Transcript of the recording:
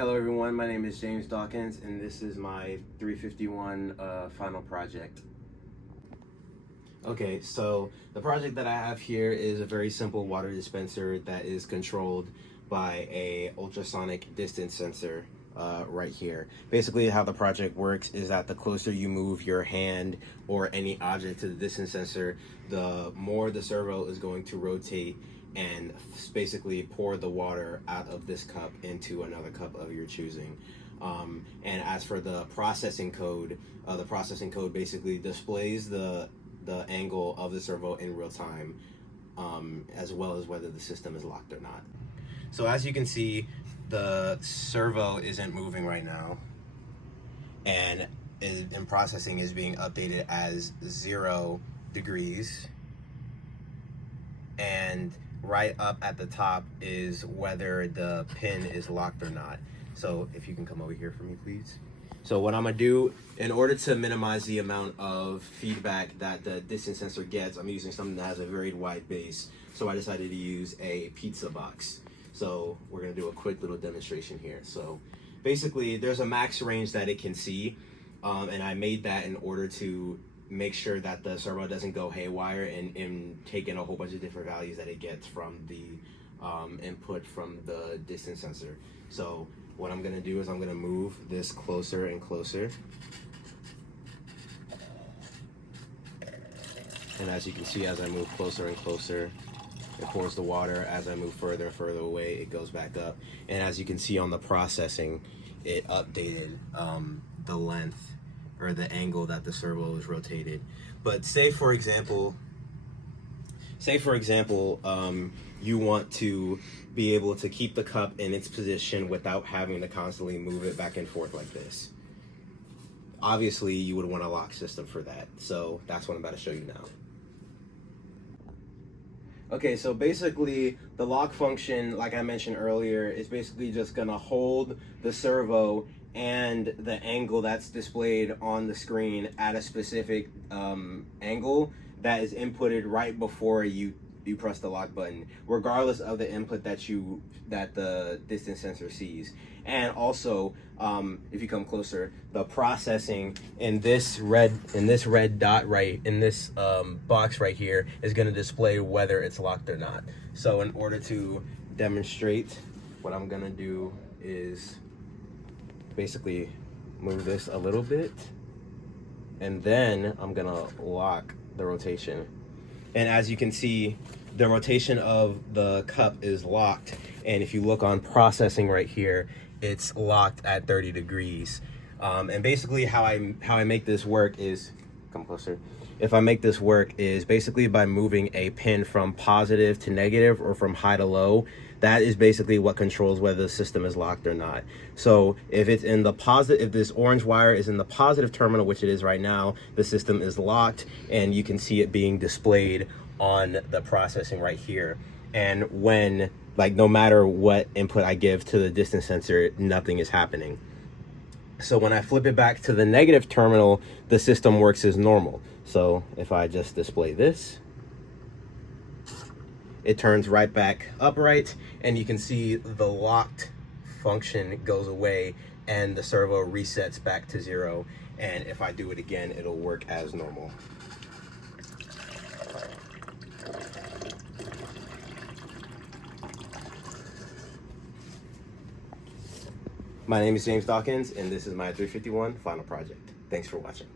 Hello everyone, my name is James Dawkins and this is my 351 final project. Okay, so the project that I have here is a very simple water dispenser that is controlled by a ultrasonic distance sensor right here. Basically how the project works is that the closer you move your hand or any object to the distance sensor, the more the servo is going to rotate and basically pour the water out of this cup into another cup of your choosing. And as for the processing code basically displays the angle of the servo in real time, as well as whether the system is locked or not. So as you can see, the servo isn't moving right now, and in processing is being updated as 0 degrees, and right up at the top is whether the pin is locked or not. So if you can come over here for me, please. So what I'm gonna do, in order to minimize the amount of feedback that the distance sensor gets, I'm using something that has a very wide base. So I decided to use a pizza box. So we're gonna do a quick little demonstration here. So basically there's a max range that it can see, and I made that in order to make sure that the servo doesn't go haywire and take in a whole bunch of different values that it gets from the input from the distance sensor. So what I'm gonna do is I'm gonna move this closer and closer. And as you can see, as I move closer and closer, it pours the water. As I move further and further away, it goes back up. And as you can see on the processing, it updated the length or the angle that the servo is rotated. But say for example, you want to be able to keep the cup in its position without having to constantly move it back and forth like this. Obviously, you would want a lock system for that. So that's what I'm about to show you now. Okay, so basically the lock function, like I mentioned earlier, is basically just gonna hold the servo and the angle that's displayed on the screen at a specific angle that is inputted right before you press the lock button, regardless of the input that the distance sensor sees. And also, if you come closer, the processing in this red dot right in this box right here is going to display whether it's locked or not. So in order to demonstrate, what I'm going to do is basically move this a little bit, and then I'm gonna lock the rotation. And as you can see, the rotation of the cup is locked, and if you look on processing right here, it's locked at 30 degrees. And basically how I make this work is, come closer, if I make this work is basically by moving a pin from positive to negative or from high to low. That is basically what controls whether the system is locked or not. So if it's in the positive, if this orange wire is in the positive terminal, which it is right now, the system is locked, and you can see it being displayed on the processing right here. And when, like, no matter what input I give to the distance sensor, nothing is happening. So when I flip it back to the negative terminal, the system works as normal. So if I just display this, it turns right back upright, and you can see the locked function goes away and the servo resets back to 0. And if I do it again, it'll work as normal. My name is James Dawkins, and this is my 351 final project. Thanks for watching.